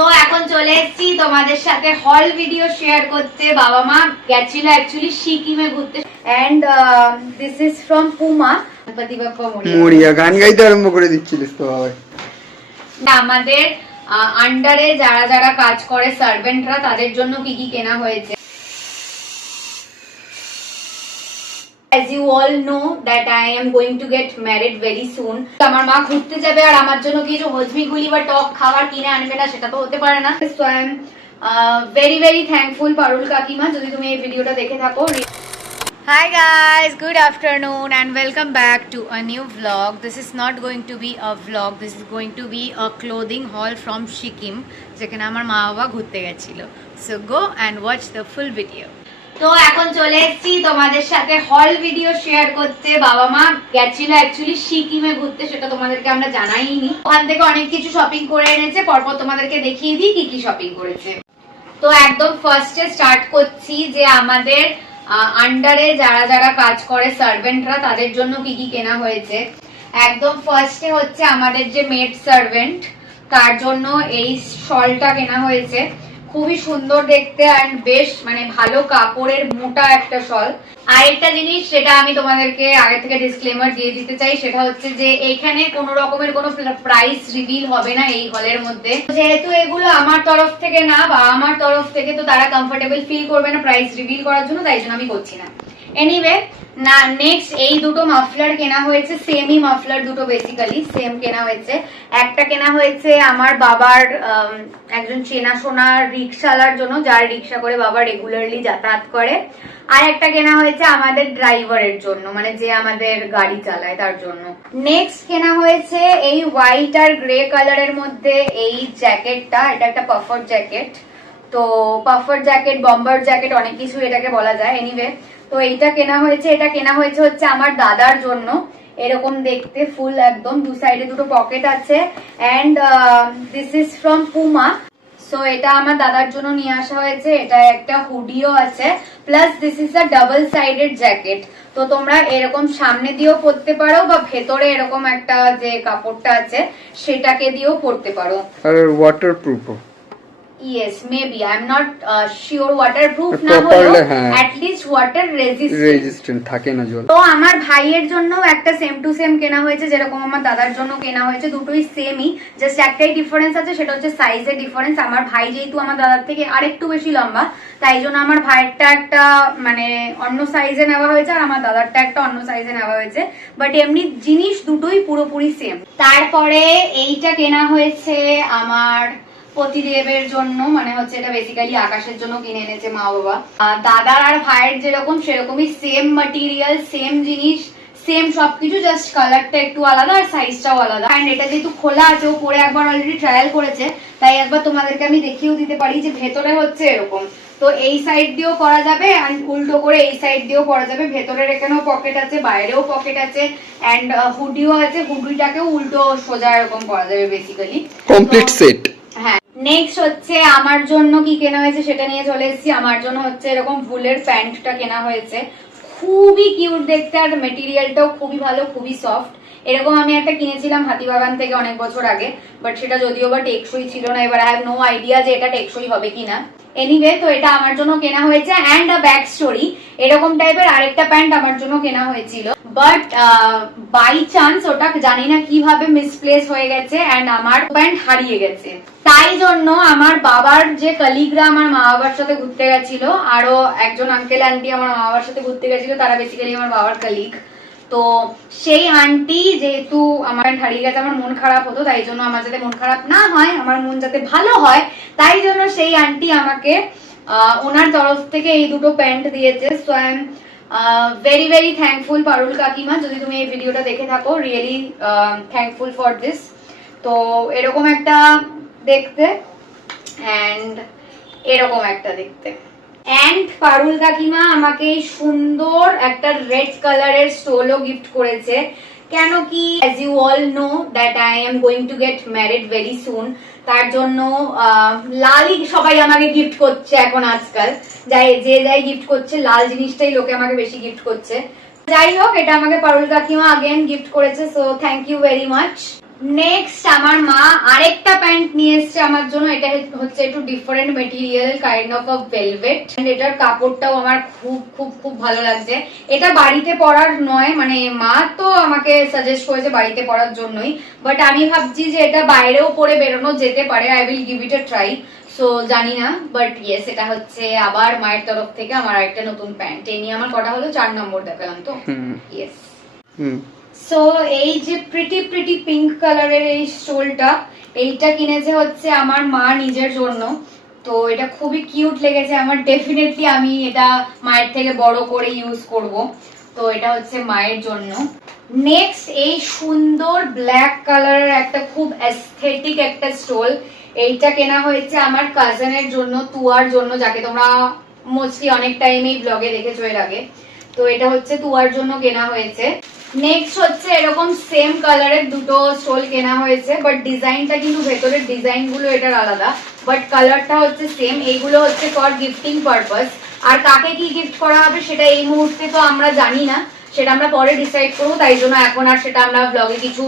তো এখন চলে এসেছি তোমাদের সাথে হল ভিডিও শেয়ার করতে। বাবা মা গেছিল অ্যাকচুয়ালি সিকিমে ঘুরতে। And this is from Puma. Ganpati Bappa Morya গান গাইতে আরম্ভ করে দিচ্ছিলিস তো বাবা। আমাদের আন্ডারে যারা যারা কাজ করে সার্ভেন্টরা, তাদের জন্য কি কি কেনা হয়েছে। As you all know that I am going to get married very soon. আমার মা ঘুরতে যাবে আর আমার জন্য কিছু হজমিগুলি বা টক খাবার কিনে আনবে না, সেটা তো হতে পারে না। So I am very thankful পারুল কাকিমা, যদি তুমি এই ভিডিওটা দেখে থাকো। Hi guys, good afternoon and welcome back to a new vlog. This is not going to be a vlog, this is going to be a clothing haul from Sikkim, যেখানে আমার মা বাবা ঘুরতে গেছিল। So go and watch the full video. তো এখন চলে এসেছি তোমাদের সাথে হল ভিডিও শেয়ার করতে। বাবা মা গেছিল অ্যাকচুয়ালি সিকিমে ঘুরতে, সেটা তোমাদেরকে আমরা জানাইনি। ওখান থেকে অনেক কিছু শপিং করে এনেছে, পরপর তোমাদেরকে দেখিয়ে দিই কি কি শপিং করেছে। তো একদম ফার্স্টে স্টার্ট করছি যে আমাদের আন্ডারে যারা যারা কাজ করে সার্ভেন্টরা, তাদের জন্য কি কি কেনা হয়েছে। একদম ফার্স্টে হচ্ছে আমাদের যে মেড সার্ভেন্ট, তার জন্য এই শলটা কেনা হয়েছে। খুবই সুন্দর দেখতে এন্ড বেশ মানে ভালো কাপড়ের মোটা একটা শল। আরেকটা জিনিস সেটা আমি তোমাদেরকে আগে থেকে ডিসক্লেমার দিয়ে দিতে চাই, সেটা হচ্ছে যে এখানে কোনো রকমের কোনো প্রাইস রিভিল হবে না এই হলের মধ্যে। যেহেতু এগুলো আমার তরফ থেকে না বা আমার তরফ থেকে, তো তারা কমফোর্টেবল ফিল করবে না প্রাইস রিভিল করার জন্য, তাই জন্য আমি করছি না। এনিওয়ে না, নেক্সট এই দুটো মাফলার কেনা হয়েছে, সেমই মাফলার দুটো, বেসিক্যালি সেম কেনা হয়েছে। একটা কেনা হয়েছে আমার বাবার একজন চেনাশোনা রিক্সাওয়ালার জন্য, যার রিক্সা করে বাবা রেগুলারলি যাতায়াত করে। আর একটা কেনা হয়েছে আমাদের ড্রাইভারের জন্য, মানে যে আমাদের গাড়ি চালায় তার জন্য। নেক্সট কেনা হয়েছে এই হোয়াইট আর গ্রে কালারের মধ্যে এই জ্যাকেটটা। এটা একটা পাফার জ্যাকেট, তো পাফার জ্যাকেট, বম্বার জ্যাকেট, অনেক কিছু এটাকে বলা যায়। এনিওয়ে তো এইটা কেনা হয়েছে। এটা কেনা হয়েছে হচ্ছে আমার দাদার জন্য। এরকম দেখতে ফুল একদম, দু সাইডে দুটো পকেট আছে। And this is from Puma. So এটা আমার দাদার জন্য নিয়ে আসা হয়েছে। এটা একটা হুডিও আছে, plus this is a double sided jacket. তো তোমরা এরকম সামনে দিয়েও পরতে পারো বা ভেতরে এরকম একটা যে কাপড়টা আছে সেটাকে দিয়েও পরতে পারো। আর waterproof. Yes, maybe. I'm not sure waterproof না হলেও at least water resistant থাকে না জল। তো আমার ভাইয়ের জন্য একটা সেম টু সেম কেনা হয়েছে, যেরকম আমার দাদার জন্য কেনা হয়েছে। দুটোই সেমই, জাস্ট একটাই ডিফারেন্স আছে, সেটা হচ্ছে সাইজের ডিফারেন্স। আমার ভাই যেহেতু আমার দাদার থেকে আরেকটু বেশি লম্বা, তাই জন্য আমার ভাইয়েরটা একটা মানে অন্য সাইজে নেওয়া হয়েছে আর আমার দাদারটা একটা অন্য সাইজে নেওয়া হয়েছে। বাট এমনি জিনিস দুটোই পুরোপুরি সেম। তারপরে এইটা কেনা হয়েছে আমার পতিদেবের জন্য, মানে হচ্ছে এটা বেসিক্যালি আকাশের জন্য কিনে এনেছে মা বাবা। দাদার আর ভাইয়ের যেরকম সেরকমই সেম ম্যাটেরিয়াল, সেম জিনিস, সেম সবকিছু, জাস্ট কালারটা একটু আলাদা আর সাইজটাও আলাদা। এন্ড এটা যেহেতু খোলা আছে, ও পরে একবার অলরেডি ট্রায়াল করেছে, তাই একবার তোমাদেরকে আমি দেখিয়েও দিতে পারি যে ভেতরে হচ্ছে এরকম। তো এই সাইড দিয়েও করা যাবে এন্ড উল্টো করে এই সাইড দিয়েও করা যাবে। ভেতরের এখানেও পকেট আছে, বাইরেও পকেট আছে, এন্ড হুডিও আছে। হুডিটাকেও উল্টো সোজা এরকম করা যাবে, বেসিক্যালি কমপ্লিট সেট। হ্যাঁ, নেক্সট হচ্ছে আমার জন্য কি কেনা হয়েছে সেটা নিয়ে চলে এসেছি। আমার জন্য হচ্ছে এরকম ফুলের প্যান্টটা কেনা হয়েছে। খুবই কিউট দেখতে আর মেটেরিয়ালটাও খুবই ভালো, খুবই সফট। এরকম আমি একটা কিনেছিলাম হাতিবাগান থেকে অনেক বছর আগে, বাট সেটা যদিও বা টেকসই ছিল না। এবার আই হ্যাভ নো আইডিয়া যে এটা টেকসই হবে কিনা। এনিওয়ে তো এটা আমার জন্য কেনা হয়েছে। অ্যান্ড আ ব্যাক স্টোরি, এরকম টাইপের আরেকটা প্যান্ট আমার জন্য কেনা হয়েছিল, বাট বাই চান্স ওটা জানি না কিভাবে মিসপ্লেস হয়ে গেছে অ্যান্ড আমার প্যান্ট হারিয়ে গেছে। তাই জন্য আমার বাবার যে কলিগরা আমার মা বাবার সাথে ঘুরতে গেছিল, আরো একজন আঙ্কেল আন্টি আমার মা বাবার সাথে ঘুরতে গেছিল, তারা বেসিক্যালি আমার বাবার কলিগ। তো সেই আন্টি যেহেতু আমার প্যান্ট হারিয়ে গেছে, আমার মন খারাপ হতো, তাই জন্য আমার যাতে মন খারাপ না হয়, আমার মন যাতে ভালো হয়, তাই জন্য সেই আন্টি আমাকে ওনার তরফ থেকে এই দুটো প্যান্ট দিয়েছে। So I am very thankful পারুল কাকিমা, যদি তুমি এই ভিডিওটা দেখে থাকো, রিয়েলি থ্যাঙ্কফুল ফর দিস। তো এরকম একটা দেখতে এন্ড এরকম একটা দেখতে। এন্ড পারুল কাকিমা আমাকে সুন্দর একটা রেড কালারের স্টোলও গিফট করেছে। কেন কি, as you all know that I am going to get married very soon, তার জন্য লালই সবাই আমাকে গিফট করছে এখন আজকাল। যে যাই গিফট করছে, লাল জিনিসটাই লোকে আমাকে বেশি গিফট করছে। যাই হোক, এটা আমাকে পারুল কাকিমা আগেন গিফট করেছে, so thank you very much. Next আমার মা আরেকটা প্যান্ট নিয়ে এসেছে আমার জন্য। এটা হচ্ছে একটু different material, kind of a velvet. এটার কাপড়টাও আমার খুব খুব খুব ভালো লাগছে। এটা বাড়িতে পরার নয়, মানে মা তো আমাকে সাজেস্ট করেছে বাড়িতে পরার জন্যই, বাট আমি ভাবছি যে এটা বাইরেও পরে বেরোনো যেতে পারে। I will give it a try. So জানি না, বাট ইয়েস, এটা হচ্ছে আবার মায়ের তরফ থেকে আমার একটা নতুন প্যান্ট। এই নিয়ে আমার কটা হলো, 4 নম্বর দেখালাম তো। ইয়েস। সো এই যে প্রিটি প্রিটি পিঙ্ক কালারের এই স্টোলটা, এইটা কিনেছে হচ্ছে আমার মা নিজের জন্য। তো এটা খুবই কিউট লেগেছে আমার। ডেফিনেটলি আমি এটা মায়ের থেকে বড় করে ইউজ করব। তো এটা হচ্ছে মায়ের জন্য। নেক্সট এই সুন্দর ব্ল্যাক কালারের একটা খুব অ্যাস্থেটিক একটা স্টোল, এইটা কেনা হয়েছে আমার কাজিনের জন্য, তুয়ার জন্য, যাকে তোমরা মোস্টলি অনেক টাইম এই ব্লগে দেখেছো এর আগে। তো এটা হচ্ছে তুয়ার জন্য কেনা হয়েছে। নেক্সট হচ্ছে এরকম সেম কালারের দুটো স্টোল কেনা হয়েছে, বাট ডিজাইনটা কিন্তু ভেতরের ডিজাইন গুলো এটার আলাদা, বাট কালারটা হচ্ছে সেম। এইগুলো হচ্ছে ফর গিফটিং পারপাস। আর কাকে কি গিফট করা হবে সেটা এই মুহূর্তে তো আমরা জানি না, সেটা আমরা পরে ডিসাইড করবো। তাই জন্য এখন আর সেটা আমরা ব্লগে কিছু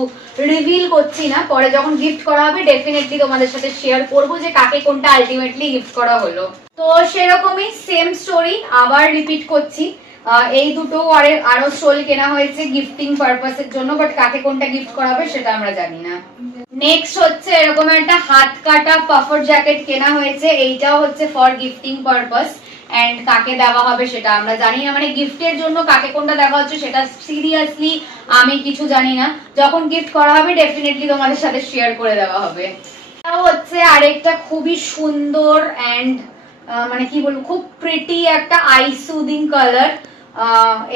রিভিল করছি না। পরে যখন গিফট করা হবে ডেফিনেটলি তোমাদের সাথে শেয়ার করবো যে কাকে কোনটা আলটিমেটলি গিফট করা হলো। তো সেরকমই সেম স্টোরি আবার রিপিট করছি। এই দুটো আরো স্টোল কেনা হয়েছে গিফটিং পারপাসের জন্য, বাট কাকে কোনটা গিফট করা হবে সেটা আমরা জানি না। নেক্সট হচ্ছে এরকম একটা হাত কাটা পাফার জ্যাকেট কেনা হয়েছে। এইটাও হচ্ছে ফর গিফটিং পারপাস, এন্ড কাকে দেওয়া হবে সেটা আমরা জানি না। মানে গিফটের জন্য কাকে কোনটা দেখা হচ্ছে সেটা সিরিয়াসলি আমি কিছু জানি না। যখন গিফট করা হবে ডেফিনেটলি তোমাদের সাথে শেয়ার করে দেওয়া হবে। এটাও হচ্ছে আরেকটা খুবই সুন্দর এন্ড মানে কি বলবো, খুব প্রিটি একটা আই সুদিং কালার।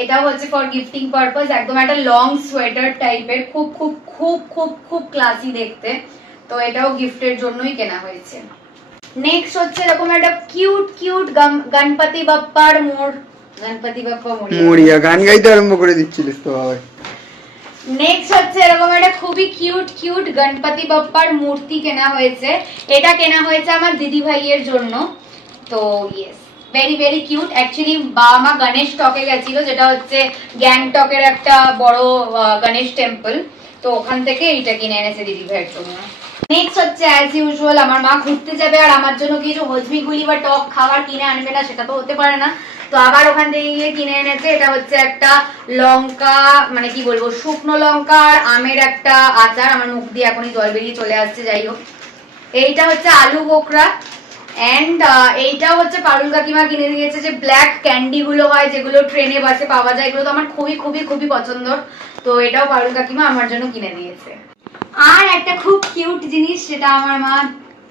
এটা হচ্ছে ফর গিফটিং পারপাস। একদম একটা লং সোয়েটার টাইপের, খুব খুব খুব খুব খুব ক্লাসি দেখতে। তো এটাও গিফটের জন্যই কেনা হয়েছে। নেক্সট হচ্ছে এরকম একটা কিউট কিউট গণপতি বাপ্পার গণপতি বাপ্পা মরিয়া গান গাইতে আরম্ভ করে দিচ্ছিলিস তো বাবা। নেক্সট হচ্ছে এরকম একটা খুবই কিউট কিউট গণপতি বাপ্পার মূর্তি কেনা হয়েছে। এটা কেনা হয়েছে আমার দিদি ভাইয়ের জন্য। তো yes, very very cute. Actually বাবা মা গণেশ টকে গেছিল, যেটা হচ্ছে গ্যাংটকের একটা বড় গণেশ টেম্পল। তো ওখান থেকে এইটা কিনে এনেছে দিদি ভাইয়ের জন্য। নেক্সট হচ্ছে অ্যাজ ইউজুয়াল আমার মা ঘুরতে যাবে আর আমার জন্য কিছু হজমি গুলি বা টক খাবার কিনে আনবে না, সেটা তো হতে পারে না। তো আবার ওখান থেকে গিয়ে কিনে এনেছে। এটা হচ্ছে একটা লঙ্কা, মানে কি বলবো, শুকনো লঙ্কা আর আমের একটা আচার। আমার মুখ দিয়ে এখনই জল বেরিয়ে চলে আসছে, যাই হোক। এইটা হচ্ছে আলু বোকরা। এন্ড এইটাও হচ্ছে পারুল কাকিমা কিনে দিয়েছে, যে ব্ল্যাক ক্যান্ডি গুলো হয় যেগুলো ট্রেনে বাসে পাওয়া যায়, এগুলো তো আমার খুবই খুবই খুবই পছন্দ। তো এটাও পারুল কাকিমা আমার জন্য কিনে দিয়েছে। আর একটা খুব কিউট জিনিস, সেটা আমার মা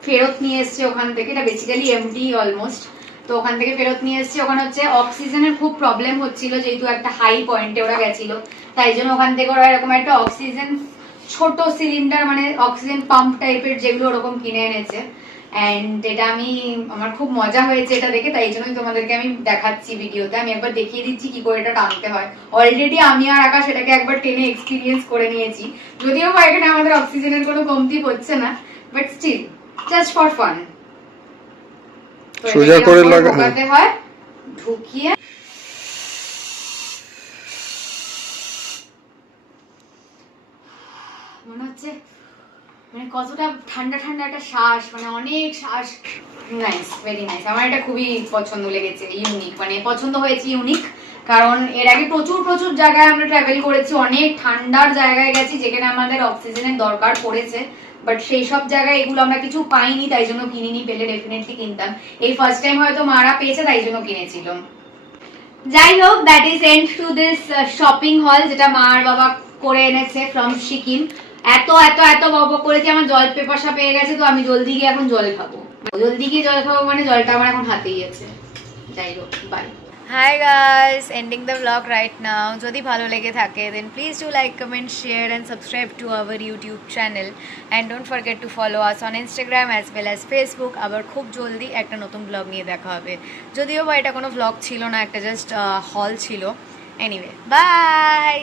ফেরত নিয়ে এসছে ওখান থেকে। এটা বেসিক্যালি এমটি অলমোস্ট। তো ওখান থেকে ফেরত নিয়ে এসছে। ওখানে হচ্ছে অক্সিজেনের খুব প্রবলেম হচ্ছিল, যেহেতু একটা হাই পয়েন্টে ওরা গেছিল, তাই জন্য ওখান থেকে ওরা এরকম একটা অক্সিজেন ছোট সিলিন্ডার, মানে অক্সিজেন পাম্প টাইপের যেগুলো ওরকম কিনে এনেছে। এন্ড এটা আমার খুব মজা হয়েছে এটা দেখে, তাই জন্যই তোমাদেরকে আমি দেখাচ্ছি ভিডিওতে। আমি একবার দেখিয়ে দিচ্ছি কি করে এটা টানতে হয়। অলরেডি আমি আর আকাশ এটাকে একবার টেনে এক্সপিরিয়েন্স করে নিয়েছি, যদিও বা এখানে আমাদের অক্সিজেনের কোনো কমতি হচ্ছে না, but still just for fun. সোজা করে লাগাতে হয়, ঢুকিয়ে মনে হচ্ছে মানে কতটা ঠান্ডা ঠান্ডা একটা শ্বাস, মানে অনেক শ্বাস। Nice, very nice. আমার এটা খুবই পছন্দ লেগেছে, ইউনিক, মানে পছন্দ হয়েছে ইউনিক। কারণ এর আগে প্রচুর প্রচুর জায়গায় আমরা ট্রাভেল করেছি, অনেক ঠান্ডার জায়গায় গেছি যেখানে আমাদের অক্সিজেনের দরকার পড়েছে, বাট সেই সব জায়গায় এগুলো আমরা কিছু পাইনি, তাই জন্য কিনিনি। পেলে ডেফিনেটলি কিনতাম। এই ফার্স্ট টাইম হয়তো মারা পেয়েছে, তাই জন্য কিনেছিলাম। যাই হোক, that is end to this shopping haul, যেটা মা আর বাবা করে এনেছে ফ্রম সিকিম। এত এত এত বকবক করেছি, আমার জল পেপাসা পেয়ে গেছে। তো আমি জলদি গিয়ে এখন জল খাবো। জলদি গিয়ে জল খাবো মানে জলটা আমার এখন হাতেই আছে। যাই হোক, by. Hi guys, ending the vlog right now. যদি ভালো লেগে থাকে then please do like, comment, share and subscribe to our YouTube channel and don't forget to follow us on Instagram as well as Facebook. আবার খুব জলদি একটা নতুন vlog নিয়ে দেখা হবে। যদিও বা এটা কোনো vlog ছিল না, একটা জাস্ট হল ছিল। Anyway, bye.